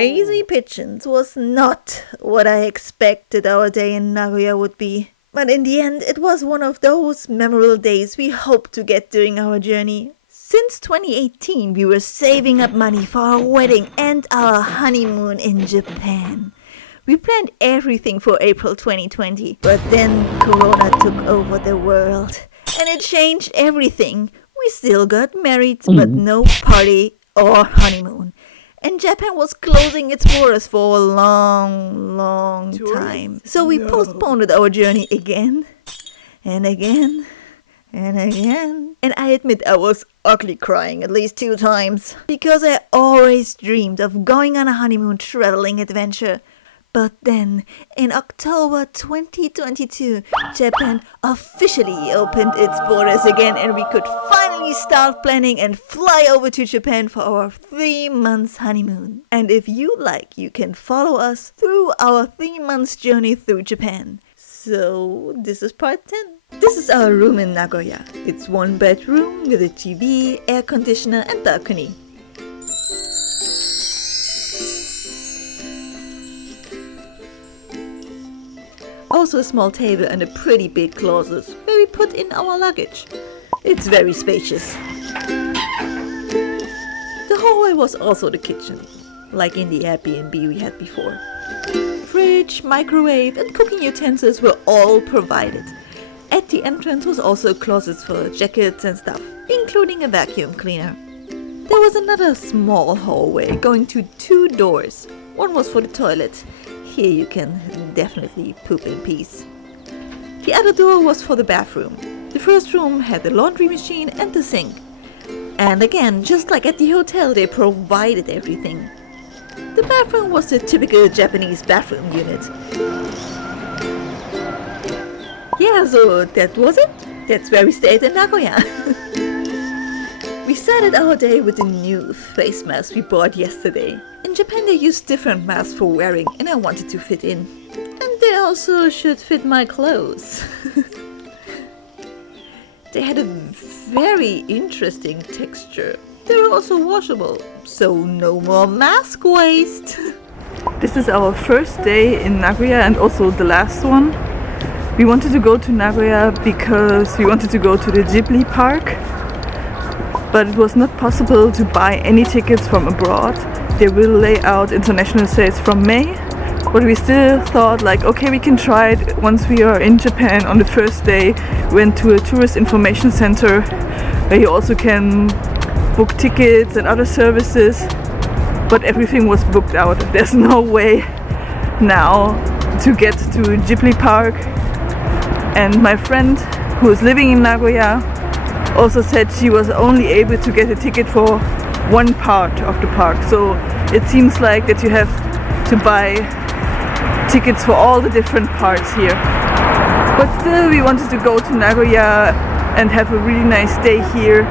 Crazy Pigeons was not what I expected our day in Nagoya would be. But in the end, it was one of those memorable days we hoped to get during our journey. Since 2018, we were saving up money for our wedding and our honeymoon in Japan. We planned everything for April 2020, but then Corona took over the world. And it changed everything. We still got married, but no party or honeymoon. And Japan was closing its borders for a long time. So we postponed our journey again and again and again. And I admit I was ugly crying at least 2 times. Because I always dreamed of going on a honeymoon traveling adventure. But then, in October 2022, Japan officially opened its borders again and we could finally start planning and fly over to Japan for our 3 months honeymoon. And if you like, you can follow us through our 3 months journey through Japan. So, this is part 10. This is our room in Nagoya. It's 1 bedroom with a TV, air conditioner and balcony. Also a small table and a pretty big closet where we put in our luggage. It's very spacious. The hallway was also the kitchen, like in the Airbnb we had before. Fridge, microwave and cooking utensils were all provided. At the entrance was also closets for jackets and stuff, including a vacuum cleaner. There was another small hallway going to 2 doors. One was for the toilet. Here you can definitely poop in peace. The other door was for the bathroom. The first room had the laundry machine and the sink. And again, just like at the hotel, they provided everything. The bathroom was the typical Japanese bathroom unit. Yeah, so that was it. That's where we stayed in Nagoya. We started our day with the new face mask we bought yesterday. In Japan they use different masks for wearing and I wanted to fit in. And they also should fit my clothes. They had a very interesting texture. They were also washable, so no more mask waste. This is our first day in Nagoya and also the last one. We wanted to go to Nagoya because we wanted to go to the Ghibli park. But it was not possible to buy any tickets from abroad. They will lay out international sales from May, but we still thought like, okay, we can try it once we are in Japan. On the first day, we went to a tourist information center where you also can book tickets and other services, but everything was booked out. There's no way now to get to Ghibli Park. And my friend who is living in Nagoya also said she was only able to get a ticket for one part of the park. So it seems like that you have to buy tickets for all the different parts here. But still we wanted to go to Nagoya and have a really nice day here.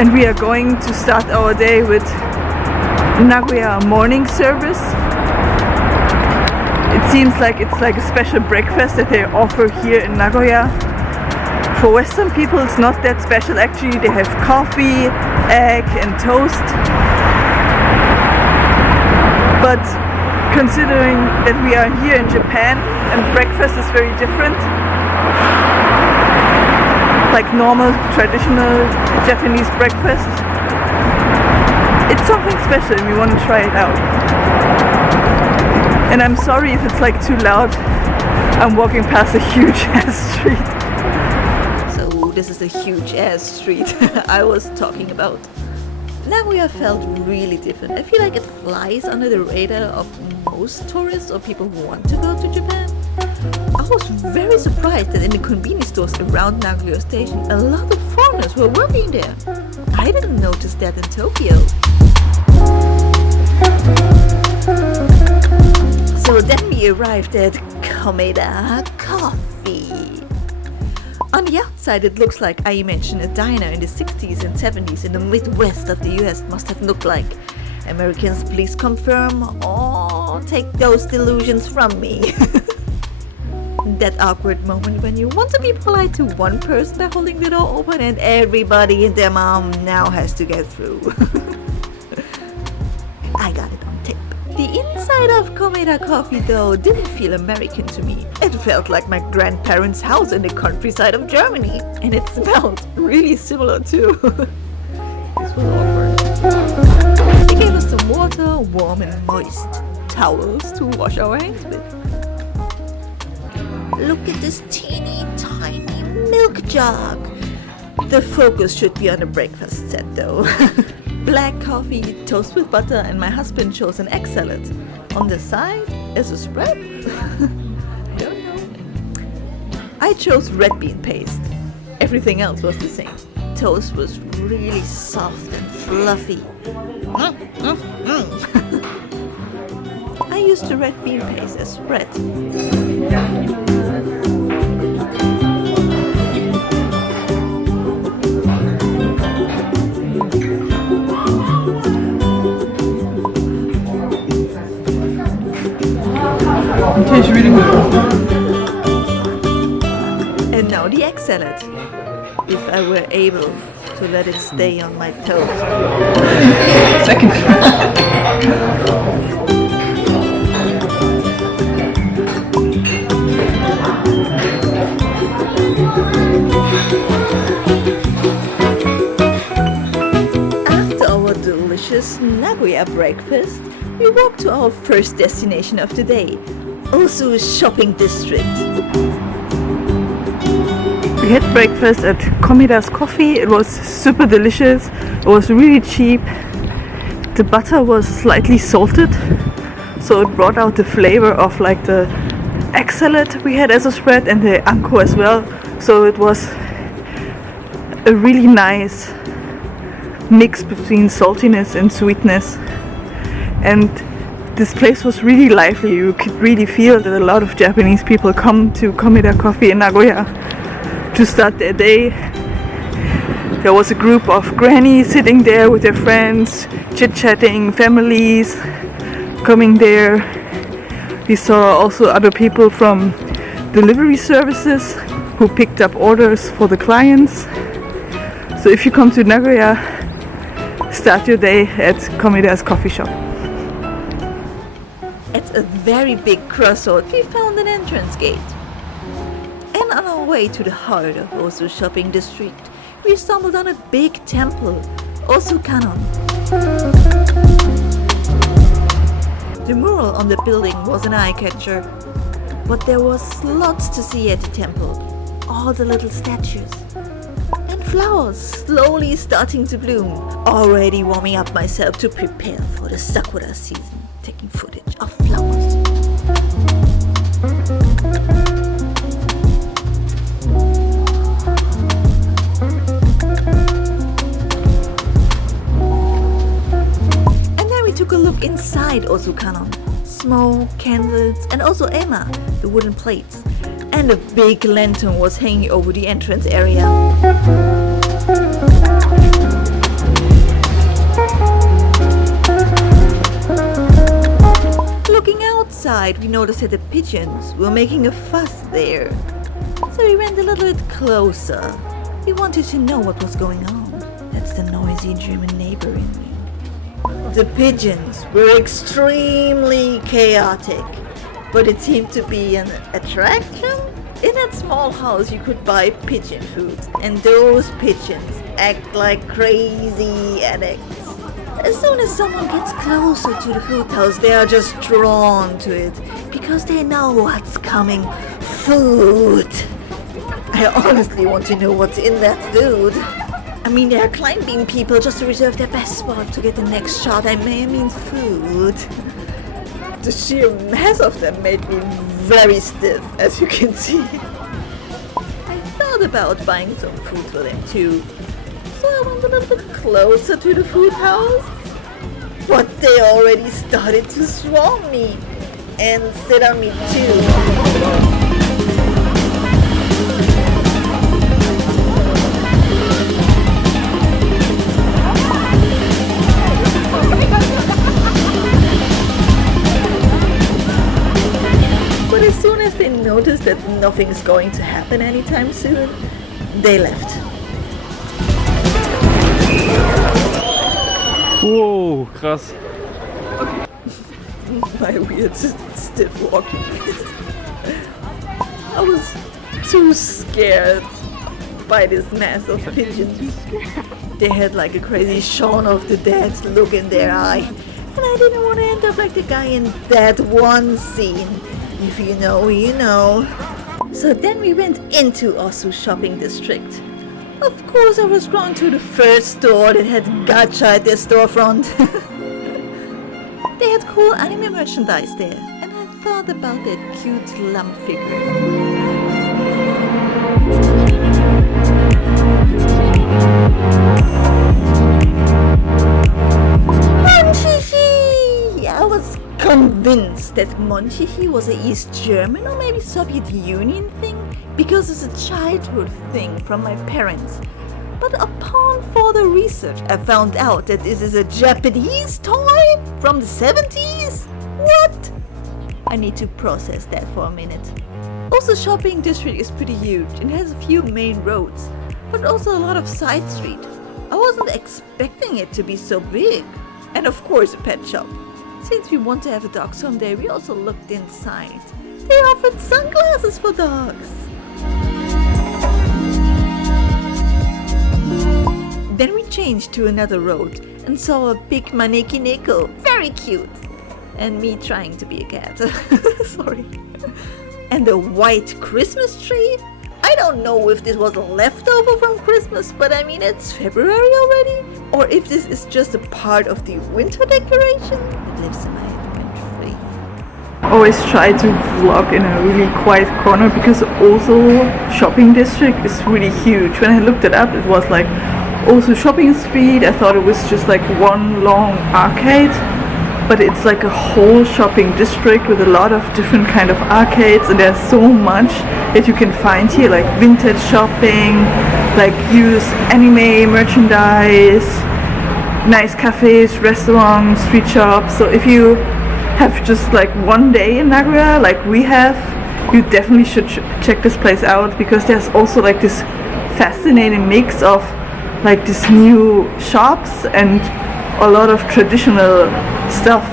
And we are going to start our day with Nagoya morning service. It seems like it's like a special breakfast that they offer here in Nagoya. For Western people it's not that special actually. They have coffee, egg and toast. But considering that we are here in Japan and breakfast is very different, like normal traditional Japanese breakfast, it's something special and we want to try it out. And I'm sorry if it's like too loud. I'm walking past a huge ass street. So this is the huge ass street I was talking about. Nagoya felt really different. I feel like it flies under the radar of most tourists or people who want to go to Japan. I was very surprised that in the convenience stores around Nagoya Station, a lot of foreigners were working there. I didn't notice that in Tokyo. So then we arrived at Komeda Coffee. On the outside it looks like, I imagine, a diner in the 60s and 70s in the Midwest of the US must have looked like. Americans, please confirm or take those delusions from me. That awkward moment when you want to be polite to one person by holding the door open and everybody and their mom now has to get through. I got it on tape. sight of Komeda coffee though didn't feel American to me. It felt like my grandparents' house in the countryside of Germany. And it smelled really similar too. This was awkward. They gave us some water, warm and moist. Towels to wash our hands with. Look at this teeny tiny milk jug. The focus should be on the breakfast set though. Black coffee, toast with butter, and my husband chose an egg salad. On the side is a spread. I don't know. I chose red bean paste. Everything else was the same. Toast was really soft and fluffy. I used the red bean paste as spread. Tastes really good. And now the egg salad. If I were able to let it stay on my toast. Second. After our delicious Nagoya breakfast, we walked to our first destination of the day, Osu Shopping District. We had breakfast at Komeda's Coffee. It was super delicious. It was really cheap. The butter was slightly salted, so it brought out the flavor of like the egg salad we had as a spread and the anko as well. So it was a really nice mix between saltiness and sweetness. And this place was really lively. You could really feel that a lot of Japanese people come to Komeda Coffee in Nagoya to start their day. There was a group of grannies sitting there with their friends, chit-chatting, families coming there. We saw also other people from delivery services who picked up orders for the clients. So if you come to Nagoya, start your day at Komeda's coffee shop. At a very big crossroad, we found an entrance gate. And on our way to the heart of Osu Shopping District, we stumbled on a big temple, Osu Kannon. The mural on the building was an eye-catcher, but there was lots to see at the temple. All the little statues. And flowers slowly starting to bloom. Already warming up myself to prepare for the sakura season, taking footage of flowers. And then we took a look inside Osu Kannon. Smoke, candles, and also ema, the wooden plates. And a big lantern was hanging over the entrance area. Looking outside, we noticed that the pigeons were making a fuss there. So we went a little bit closer. We wanted to know what was going on. That's the noisy German neighbor in me. The pigeons were extremely chaotic, but it seemed to be an attraction. In that small house you could buy pigeon food, and those pigeons act like crazy addicts. As soon as someone gets closer to the food house, they are just drawn to it, because they know what's coming. Food! I honestly want to know what's in that food. I mean, they are climbing people just to reserve their best spot to get the next shot. I mean food. The sheer mass of them made me very stiff, as you can see. I thought about buying some food for them too. So I went a little bit closer to the food house. But they already started to swarm me and sit on me too. But as soon as they noticed that nothing's going to happen anytime soon, they left. Wow, krass. my weird stiff walking. I was too scared by this mass of pigeons. They had like a crazy Shaun of the Dead look in their eye. And I didn't want to end up like the guy in that one scene. If you know, you know. So then we went into Osu Shopping District. Of course I was drawn to the first store that had Gacha at their storefront. They had cool anime merchandise there, and I thought about that cute lump figure. Monchichi! I was convinced that Monchichi was an East German or maybe Soviet Union thing, because it's a childhood thing from my parents. But upon further research, I found out that this is a Japanese toy from the 70s? What? I need to process that for a minute. Also, shopping district is pretty huge and has a few main roads, but also a lot of side street. I wasn't expecting it to be so big. And of course a pet shop. Since we want to have a dog someday, we also looked inside. They offered sunglasses for dogs. Then we changed to another road and saw a big maneki neko, very cute. And me trying to be a cat. Sorry. And a white Christmas tree. I don't know if this was a leftover from Christmas, but I mean it's February already. Or if this is just a part of the winter decoration. It lives in my head rent-free. Always try to vlog in a really quiet corner because Osu Shopping District is really huge. When I looked it up, it was like Osu Shopping Street. I thought it was just like one long arcade, but it's like a whole shopping district with a lot of different kind of arcades, and there's so much that you can find here, like vintage shopping, like used anime merchandise, nice cafes, restaurants, street shops. So if you have just like one day in Nagoya like we have, you definitely should check this place out, because there's also like this fascinating mix of like these new shops and a lot of traditional stuff.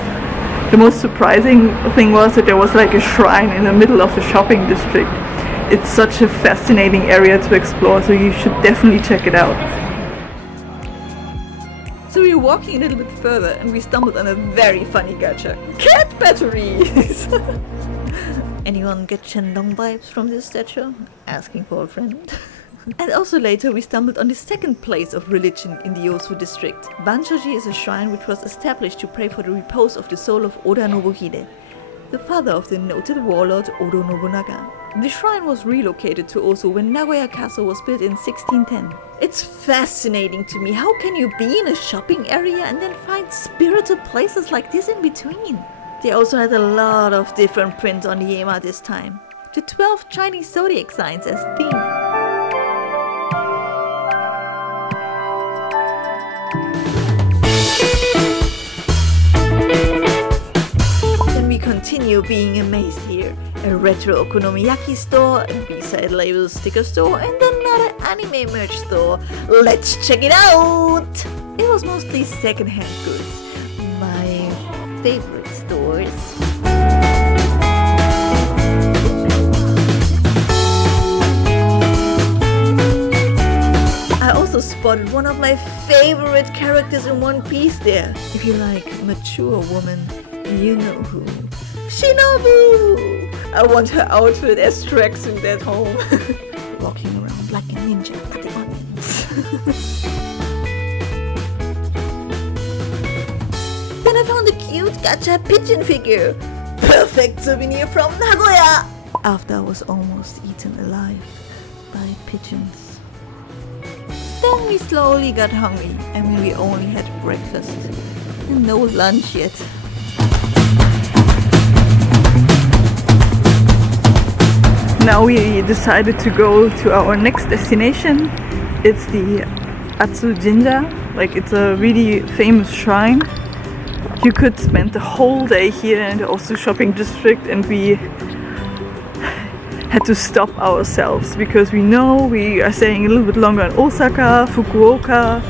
The most surprising thing was that there was like a shrine in the middle of the shopping district. It's such a fascinating area to explore, so you should definitely check it out. So we were walking a little bit further and we stumbled on a very funny gacha. Cat batteries! Anyone get Shandong vibes from this statue? Asking for a friend. And also later we stumbled on the second place of religion in the Osu district. Banchoji is a shrine which was established to pray for the repose of the soul of Oda Nobuhide, the father of the noted warlord Oda Nobunaga. The shrine was relocated to Osu when Nagoya Castle was built in 1610. It's fascinating to me, how can you be in a shopping area and then find spiritual places like this in between? They also had a lot of different prints on the Yema this time. The 12 Chinese zodiac signs as theme. Continue being amazed here. A retro okonomiyaki store, a B-side label sticker store, and another anime merch store. Let's check it out! It was mostly second-hand goods. My favorite stores. I also spotted one of my favorite characters in One Piece there. If you like mature woman, you know who. Shinobu! I want her outfit as tracksuit at home. Walking around like a ninja, cutting onions. Then I found a cute gacha pigeon figure. Perfect souvenir from Nagoya! After I was almost eaten alive by pigeons. Then we slowly got hungry and we only had breakfast. And no lunch yet. Now we decided to go to our next destination. It's the Atsu Jinja. Like, it's a really famous shrine. You could spend the whole day here in the Osu shopping district, and we had to stop ourselves because we know we are staying a little bit longer in Osaka, Fukuoka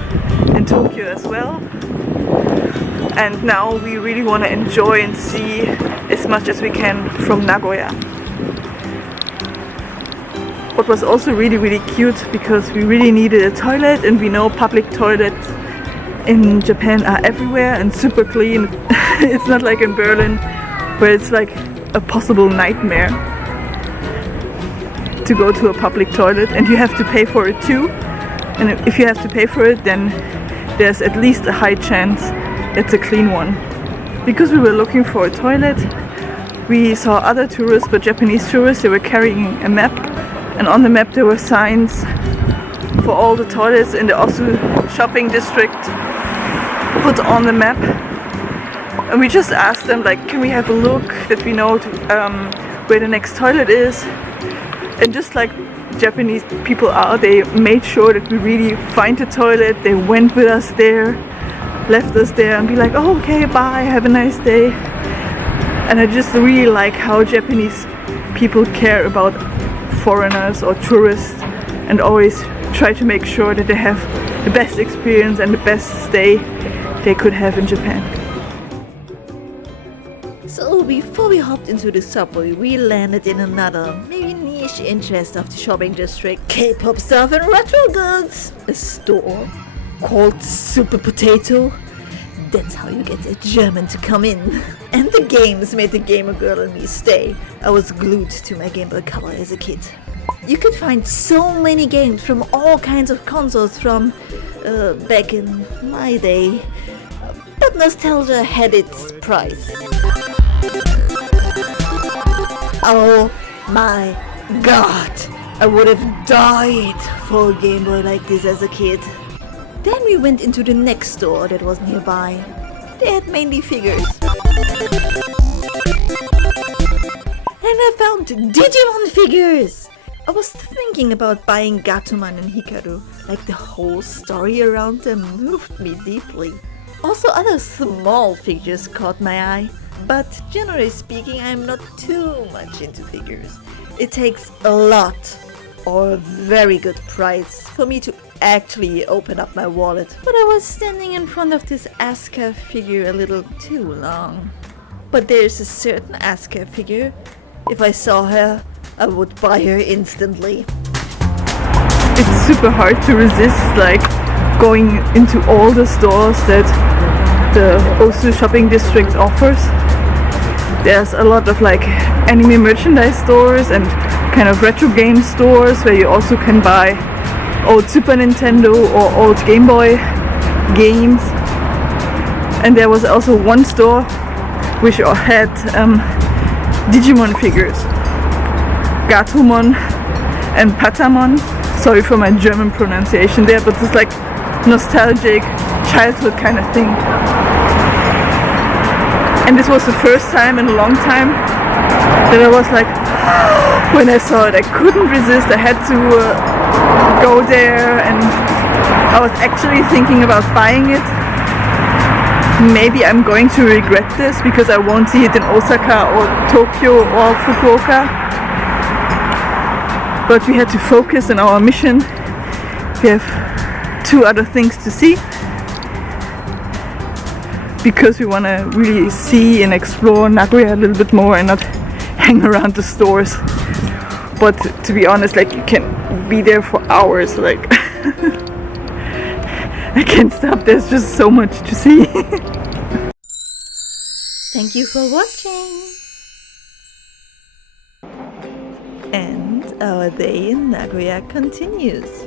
and Tokyo as well. and now we really want to enjoy and see as much as we can from Nagoya. What was also really cute, because we really needed a toilet, and we know public toilets in Japan are everywhere and super clean. It's not like in Berlin where it's like a possible nightmare to go to a public toilet, and you have to pay for it too. And if you have to pay for it, then there's at least a high chance it's a clean one. Because we were looking for a toilet, we saw other tourists, but Japanese tourists, they were carrying a map, and on the map there were signs for all the toilets in the Osu Shopping District put on the map. And we just asked them, like, can we have a look that we know where the next toilet is? And just like Japanese people are, they made sure that we really find the toilet. They went with us there, left us there, and be like, oh, okay, bye, have a nice day. And I just really like how Japanese people care about foreigners or tourists, and always try to make sure that they have the best experience and the best stay they could have in Japan. So before we hopped into the subway, we landed in another, maybe niche interest of the shopping district: K-pop stuff and retro goods. A store called Super Potato. That's how you get a German to come in. And the games made the gamer girl and me stay. I was glued to my Game Boy Color as a kid. You could find so many games from all kinds of consoles from back in my day. But nostalgia had its price. Oh my god, I would have died for a Game Boy like this as a kid. Then we went into the next store that was nearby. They had mainly figures. And I found Digimon figures! I was thinking about buying Gatomon and Hikaru. Like, the whole story around them moved me deeply. Also, other small figures caught my eye. But generally speaking, I'm not too much into figures. It takes a lot or a very good price for me to actually open up my wallet. But I was standing in front of this Asuka figure a little too long. But there's a certain Asuka figure. If I saw her, I would buy her instantly. It's super hard to resist, like, going into all the stores that the Osu Shopping District offers. There's a lot of like anime merchandise stores and kind of retro game stores where you also can buy old Super Nintendo or old Game Boy games. And there was also one store which had Digimon figures, Gatomon and Patamon. Sorry for my German pronunciation there, but it's like nostalgic childhood kind of thing. And this was the first time in a long time that I was like, when I saw it, I couldn't resist. I had to go there, and I was actually thinking about buying it. Maybe I'm going to regret this because I won't see it in Osaka or Tokyo or Fukuoka. But we had to focus on our mission. We have 2 other things to see, because we want to really see and explore Nagoya a little bit more and not hang around the stores. But to be honest, like, you can be there for hours, like I can't stop. There's just so much to see. Thank you for watching. And our day in Nagoya continues.